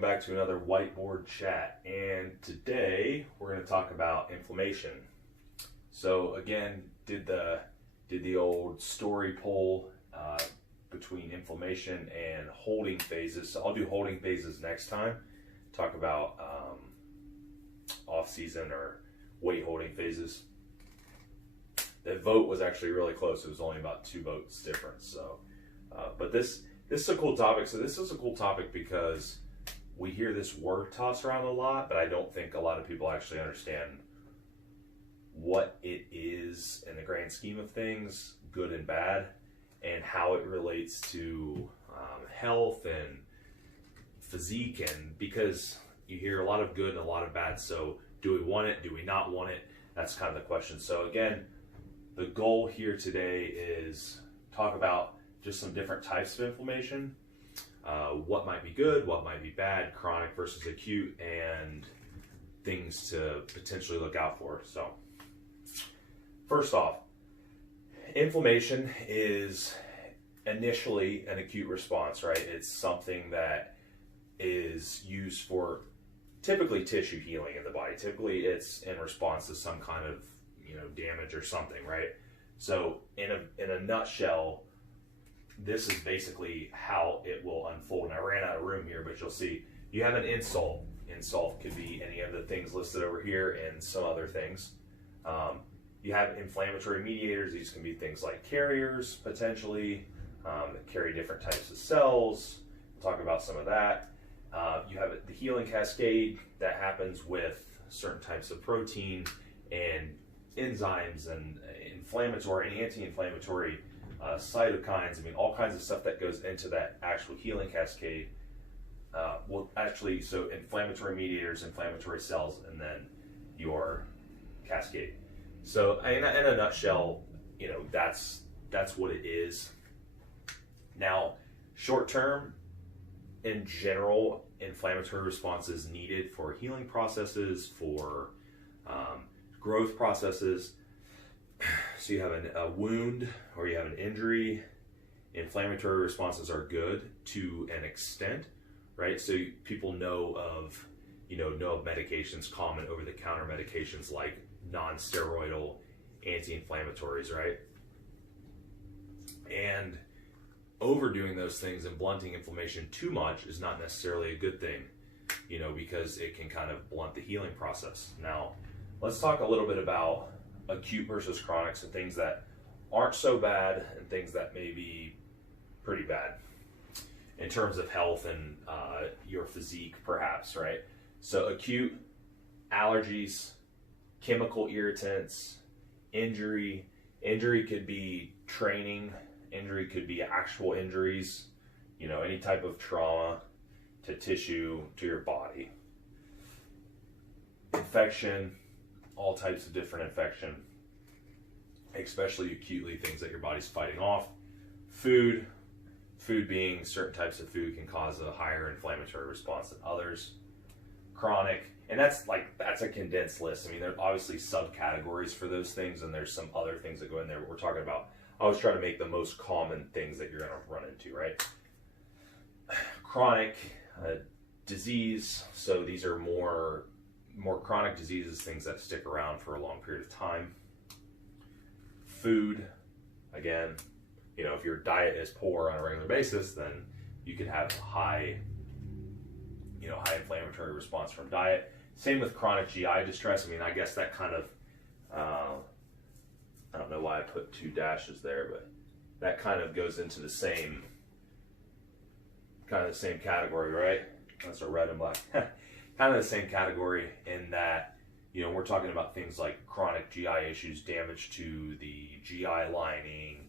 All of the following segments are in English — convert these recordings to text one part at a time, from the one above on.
welcome back to another whiteboard chat. And today we're going to talk about inflammation. So again, did the old story poll between inflammation and holding phases. So I'll do holding phases next time. Talk about off season or weight holding phases. The vote was actually really close. It was only about 2 votes difference. So, but this is a cool topic. So this is a cool topic because we hear this word tossed around a lot, but I don't think a lot of people actually understand what it is in the grand scheme of things, good and bad, and how it relates to health and physique. And because you hear a lot of good and a lot of bad, so do we want it? Do we not want it? That's kind of the question. So again, the goal here today is talk about just some different types of inflammation, what might be good, what might be bad, chronic versus acute, and things to potentially look out for. So first off, inflammation is initially an acute response, right? It's something that is used for typically tissue healing in the body. Typically it's in response to some kind of damage or something, right? So in a nutshell, this is basically how it will unfold. And I ran out of room here, but you'll see you have an insult. Insult could be any of the things listed over here and some other things. You have inflammatory mediators. These can be things like carriers, potentially, that carry different types of cells. We'll talk about some of that. You have the healing cascade that happens with certain types of protein and enzymes and inflammatory and anti-inflammatory cytokines. I mean, all kinds of stuff that goes into that actual healing cascade. So inflammatory mediators, inflammatory cells, and then your cascade. So in a nutshell, that's what it is. Now, short term, in general, inflammatory response is needed for healing processes, for growth processes. So you have a wound or you have an injury, inflammatory responses are good to an extent, right? So people know of medications, common over-the-counter medications like non-steroidal anti-inflammatories, right? And overdoing those things and blunting inflammation too much is not necessarily a good thing, because it can kind of blunt the healing process. Now, let's talk a little bit about acute versus chronic, so things that aren't so bad and things that may be pretty bad in terms of health and your physique, perhaps, right? So acute, allergies, chemical irritants, injury. Injury could be training. Injury could be actual injuries, any type of trauma to tissue, to your body. Infection, all types of different infection, especially acutely, things that your body's fighting off. Food being certain types of food can cause a higher inflammatory response than others. Chronic, and that's a condensed list. I mean, there are obviously subcategories for those things, and there's some other things that go in there, but we're talking about, I always try to make the most common things that you're going to run into, right? Chronic disease, so these are more chronic diseases, things that stick around for a long period of time. Food, again, if your diet is poor on a regular basis, then you could have high inflammatory response from diet. Same with chronic GI distress. I mean, I guess that kind of, I don't know why I put 2 dashes there, but that kind of goes into the same category, right? That's a red and black. Kind of the same category in that, we're talking about things like chronic GI issues, damage to the GI lining,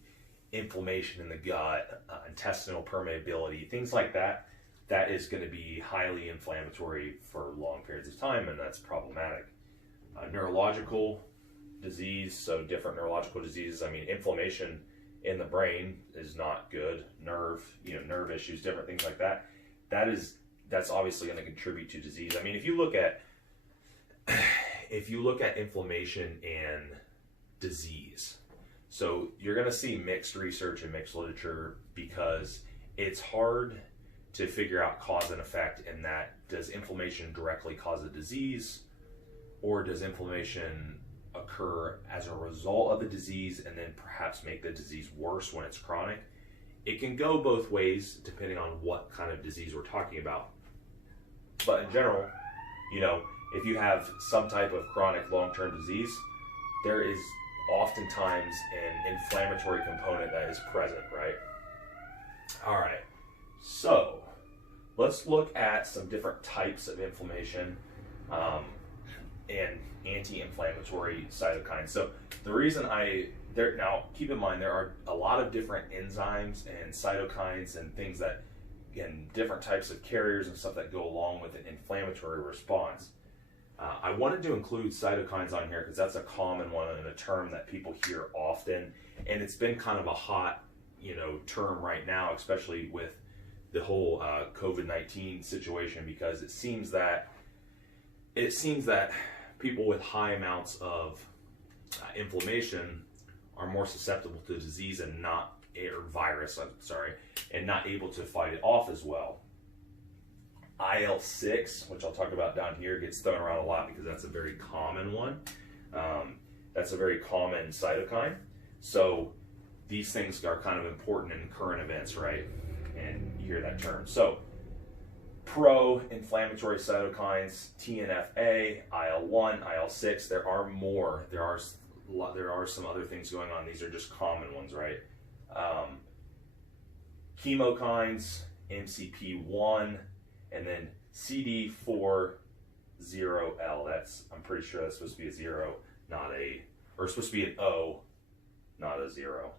inflammation in the gut, intestinal permeability, things like that. That is going to be highly inflammatory for long periods of time, and that's problematic. Neurological disease, so different neurological diseases. I mean, inflammation in the brain is not good. Nerve issues, different things like that. That's obviously going to contribute to disease. I mean, if you look at inflammation and disease, so you're going to see mixed research and mixed literature because it's hard to figure out cause and effect in that. Does inflammation directly cause a disease, or does inflammation occur as a result of the disease and then perhaps make the disease worse when it's chronic? It can go both ways depending on what kind of disease we're talking about. But in general, you know, if you have some type of chronic long-term disease, there is oftentimes an inflammatory component that is present, right? All right, so let's look at some different types of inflammation and anti-inflammatory cytokines. So the reason now keep in mind there are a lot of different enzymes and cytokines and things that, again, different types of carriers and stuff that go along with an inflammatory response. I wanted to include cytokines on here because that's a common one and a term that people hear often, and it's been kind of a hot, you know, term right now, especially with the whole COVID-19 situation, because it seems that people with high amounts of inflammation are more susceptible to disease and not and not able to fight it off as well. IL-6, which I'll talk about down here, gets thrown around a lot because that's a very common one. That's a very common cytokine. So these things are kind of important in current events, right? And you hear that term. So pro-inflammatory cytokines, TNF-A, IL-1, IL-6, there are more. There are some other things going on. These are just common ones, right? Chemokines, MCP1, and then CD40L. I'm pretty sure that's supposed to be a 0, supposed to be an O, not a 0.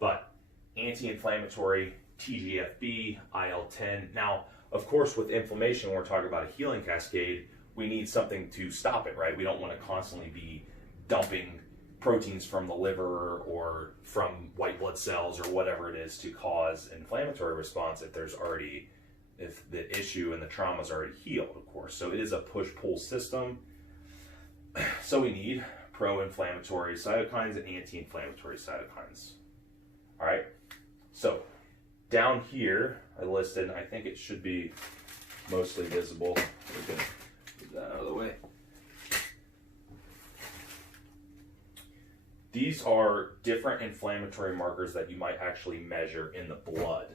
But anti-inflammatory, TGF-B, IL-10. Now, of course, with inflammation, when we're talking about a healing cascade, we need something to stop it, right? We don't want to constantly be dumping proteins from the liver or from white blood cells or whatever it is to cause inflammatory response if the issue and the trauma is already healed, of course. So it is a push-pull system. So we need pro-inflammatory cytokines and anti-inflammatory cytokines. All right, so down here I listed, I think it should be mostly visible. We can move that out of the way. These are different inflammatory markers that you might actually measure in the blood.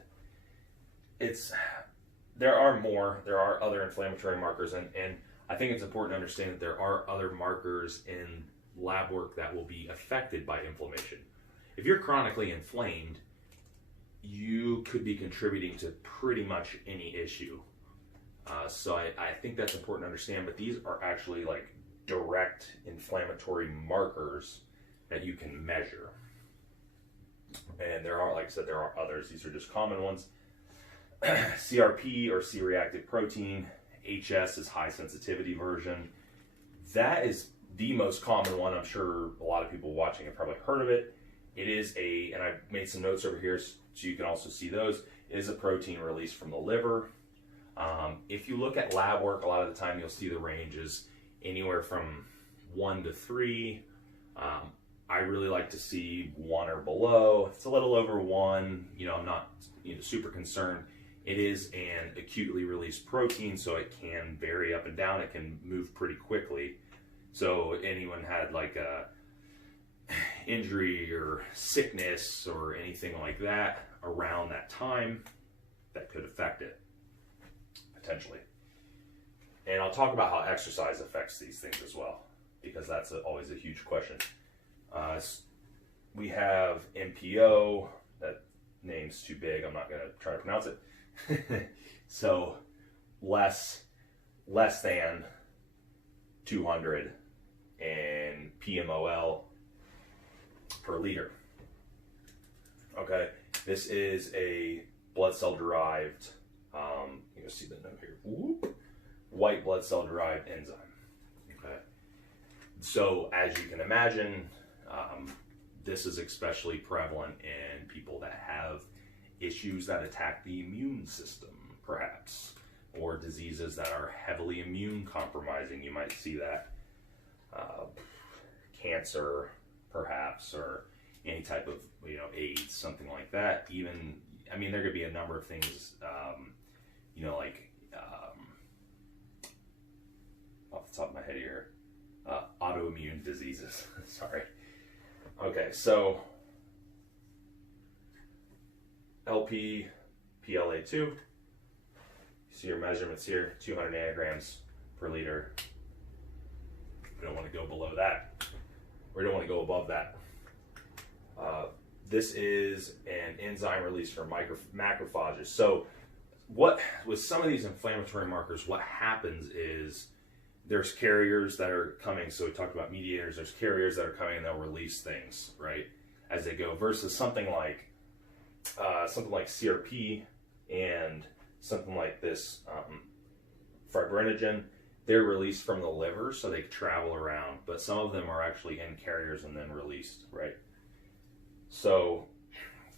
There are other inflammatory markers, and I think it's important to understand that there are other markers in lab work that will be affected by inflammation. If you're chronically inflamed, you could be contributing to pretty much any issue. So I think that's important to understand, but these are actually like direct inflammatory markers that you can measure. And there are, like I said, there are others. These are just common ones. CRP, or C-reactive protein. HS is high sensitivity version. That is the most common one. I'm sure a lot of people watching have probably heard of it. It is and I've made some notes over here so you can also see those. It is a protein released from the liver. If you look at lab work, a lot of the time you'll see the ranges anywhere from 1 to 3. I really like to see 1 or below. If it's a little over 1, I'm not super concerned. It is an acutely released protein, so it can vary up and down. It can move pretty quickly. So anyone had like a injury or sickness or anything like that around that time, that could affect it, potentially. And I'll talk about how exercise affects these things as well, because that's always a huge question. We have MPO, that name's too big, I'm not going to try to pronounce it. So less than 200 and PMOL per liter. Okay, this is a blood cell derived, you can see the note here, white blood cell derived enzyme. Okay, so as you can imagine, this is especially prevalent in people that have issues that attack the immune system, perhaps, or diseases that are heavily immune compromising. You might see that. Cancer, perhaps, or any type of AIDS, something like that. Even I mean, there could be a number of things, you know, like off the top of my head here, autoimmune diseases. Sorry. Okay, so LP, PLA2. You see your measurements here, 200 nanograms per liter. We don't want to go below that. We don't want to go above that. This is an enzyme release from macrophages. So what, with some of these inflammatory markers, what happens is there's carriers that are coming. So we talked about mediators. There's carriers that are coming and they'll release things, right, as they go, versus something like CRP and something like this fibrinogen. They're released from the liver, so they travel around, but some of them are actually in carriers and then released, right? So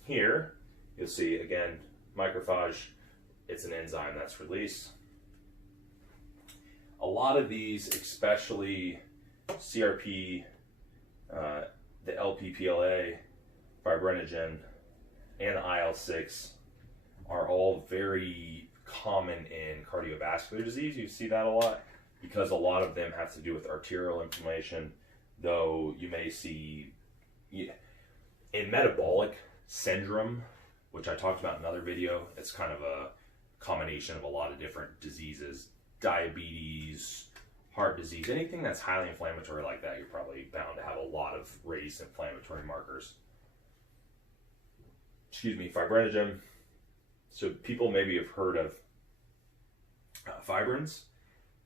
here you'll see again, macrophage, it's an enzyme that's released. A lot of these, especially CRP, the LPPLA, fibrinogen, and IL-6 are all very common in cardiovascular disease. You see that a lot because a lot of them have to do with arterial inflammation, though you may see in metabolic syndrome, which I talked about in another video. It's kind of a combination of a lot of different diseases, diabetes, heart disease, anything that's highly inflammatory like that, you're probably bound to have a lot of raised inflammatory markers. Excuse me, fibrinogen. So people maybe have heard of fibrins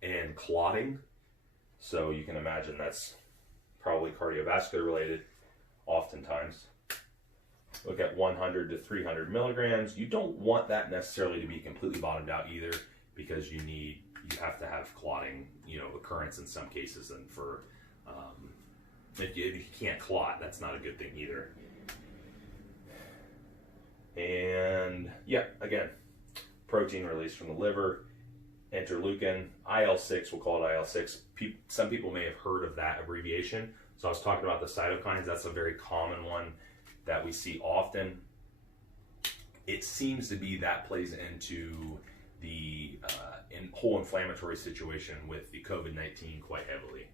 and clotting. So you can imagine that's probably cardiovascular related oftentimes. Look at 100 to 300 milligrams. You don't want that necessarily to be completely bottomed out either, because you have to have clotting, you know, occurrence in some cases, and for if you can't clot, that's not a good thing either. And yeah, again, protein released from the liver, interleukin, IL-6, we'll call it IL-6. Some people may have heard of that abbreviation. So I was talking about the cytokines. That's a very common one that we see often. It seems to be that plays into the whole inflammatory situation with the COVID-19 quite heavily.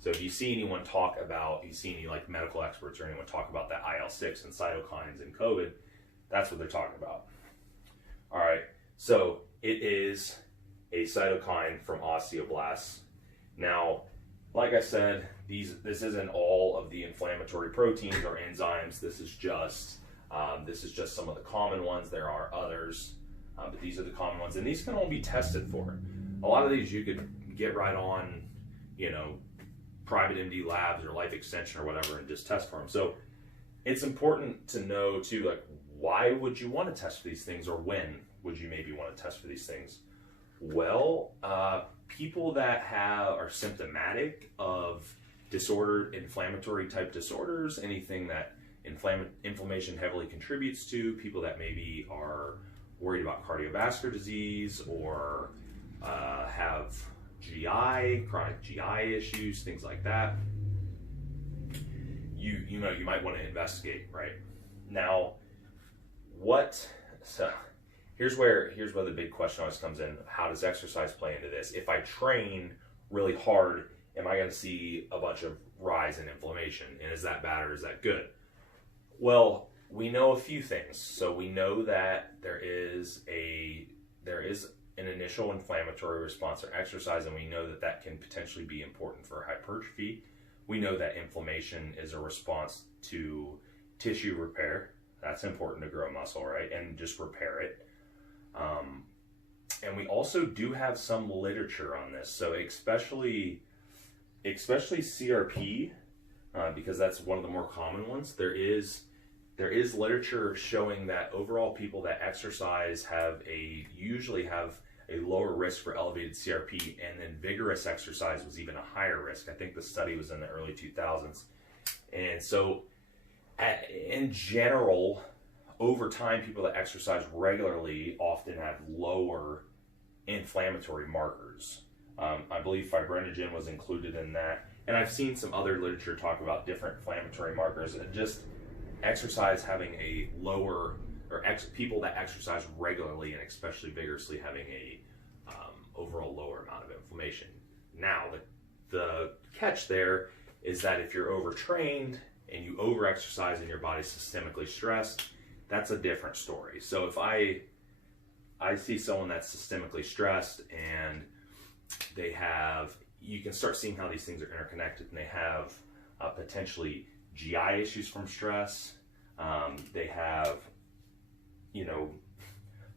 So if you see anyone talk about, you see any like medical experts or anyone talk about that IL-6 and cytokines in COVID, that's what they're talking about. All right, so it is a cytokine from osteoblasts. Now, like I said, this isn't all of the inflammatory proteins or enzymes. This is just some of the common ones. There are others, but these are the common ones, and these can all be tested for. A lot of these you could get right on, you know, private MD labs or Life Extension or whatever, and just test for them. So it's important to know too, like, why would you want to test for these things, or when would you maybe want to test for these things? Well, people that are symptomatic of disordered inflammatory type disorders, anything that inflammation heavily contributes to, people that maybe are worried about cardiovascular disease or have chronic GI issues, things like that, you might want to investigate, right? Now, here's where the big question always comes in. How does exercise play into this? If I train really hard, am I going to see a bunch of rise in inflammation? And is that bad or is that good? Well, we know a few things. So we know that there is an initial inflammatory response to exercise, and we know that that can potentially be important for hypertrophy. We know that inflammation is a response to tissue repair. That's important to grow muscle, right? And just repair it. And we also do have some literature on this. So especially CRP, because that's one of the more common ones. There is literature showing that overall people that exercise usually have a lower risk for elevated CRP, and then vigorous exercise was even a higher risk. I think the study was in the early 2000s. And so in general, over time, people that exercise regularly often have lower inflammatory markers. I believe fibrinogen was included in that. And I've seen some other literature talk about different inflammatory markers, and just exercise having a lower people that exercise regularly and especially vigorously having a overall lower amount of inflammation. Now, the catch there is that if you're overtrained and you overexercise and your body's systemically stressed, that's a different story. So if I see someone that's systemically stressed and they have, you can start seeing how these things are interconnected, and they have potentially GI issues from stress. They have,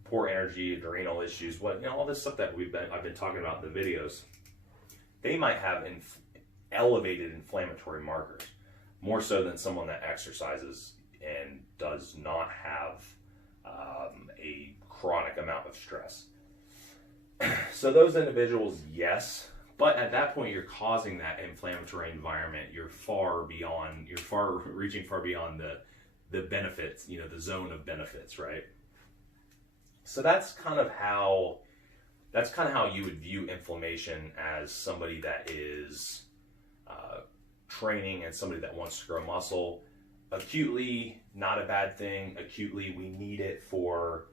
poor energy, adrenal issues, all this stuff that I've been talking about in the videos. They might have elevated inflammatory markers, more so than someone that exercises and does not have a chronic amount of stress. So those individuals, yes, but at that point you're causing that inflammatory environment. You're reaching far beyond the benefits, the zone of benefits, right? So that's kind of how you would view inflammation as somebody that is training and somebody that wants to grow muscle. Acutely, not a bad thing. Acutely, we need it for,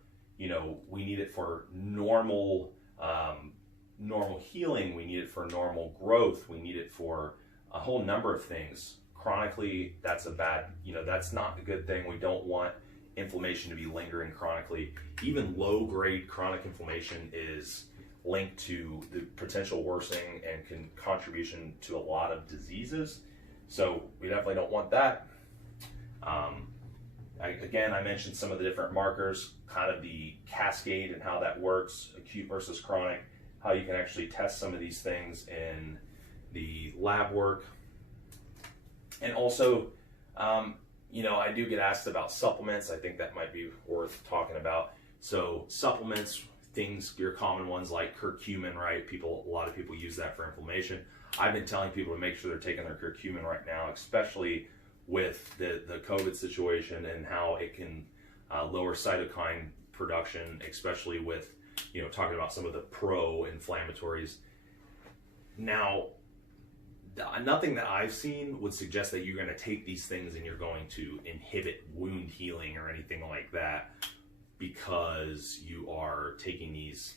normal healing. We need it for normal growth. We need it for a whole number of things. Chronically, that's that's not a good thing. We don't want inflammation to be lingering chronically. Even low-grade chronic inflammation is linked to the potential worsening and contribution to a lot of diseases. So we definitely don't want that. I mentioned some of the different markers, kind of the cascade and how that works, acute versus chronic, how you can actually test some of these things in the lab work. And also, I do get asked about supplements. I think that might be worth talking about. So supplements, your common ones like curcumin, right? A lot of people use that for inflammation. I've been telling people to make sure they're taking their curcumin right now, especially with the COVID situation and how it can lower cytokine production, especially with, talking about some of the pro-inflammatories. Now, nothing that I've seen would suggest that you're going to take these things and you're going to inhibit wound healing or anything like that because you are taking these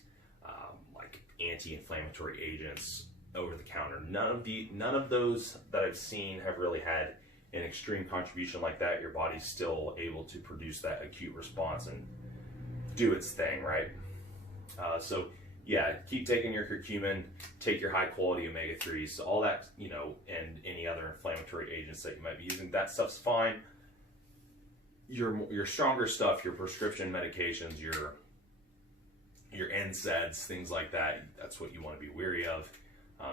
like anti-inflammatory agents over the counter. None of those that I've seen have really had an extreme contribution like that. Your body's still able to produce that acute response and do its thing, right? So yeah, keep taking your curcumin, take your high quality omega-3s, all that, and any other inflammatory agents that you might be using. That stuff's fine. Your stronger stuff, your prescription medications, your NSAIDs, things like that, that's what you want to be wary of,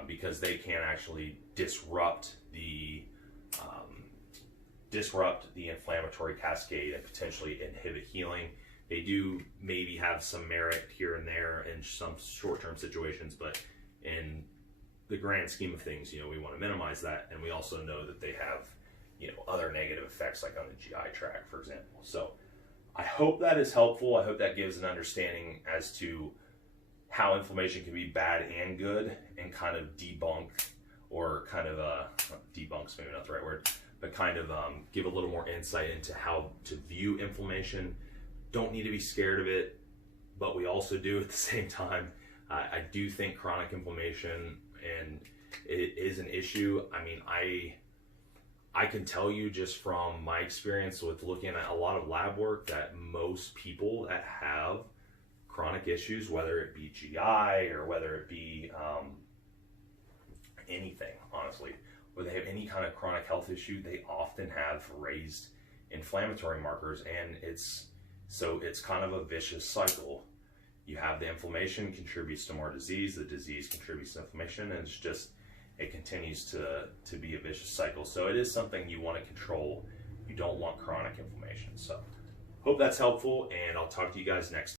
because they can actually disrupt the inflammatory cascade and potentially inhibit healing. They do maybe have some merit here and there in some short-term situations, but in the grand scheme of things, we want to minimize that. And we also know that they have, other negative effects like on the GI tract, for example. So I hope that is helpful. I hope that gives an understanding as to how inflammation can be bad and good, and kind of debunk, or kind of debunk's maybe not the right word, but kind of give a little more insight into how to view inflammation. Don't need to be scared of it, but we also do at the same time. I do think chronic inflammation, and it is an issue. I mean, I can tell you just from my experience with looking at a lot of lab work that most people that have chronic issues, whether it be GI or whether it be anything, honestly, where they have any kind of chronic health issue, they often have raised inflammatory markers, and it's kind of a vicious cycle. You have the inflammation contributes to more disease, the disease contributes to inflammation, and it continues to be a vicious cycle. So it is something you want to control. You don't want chronic inflammation. So hope that's helpful, and I'll talk to you guys next time.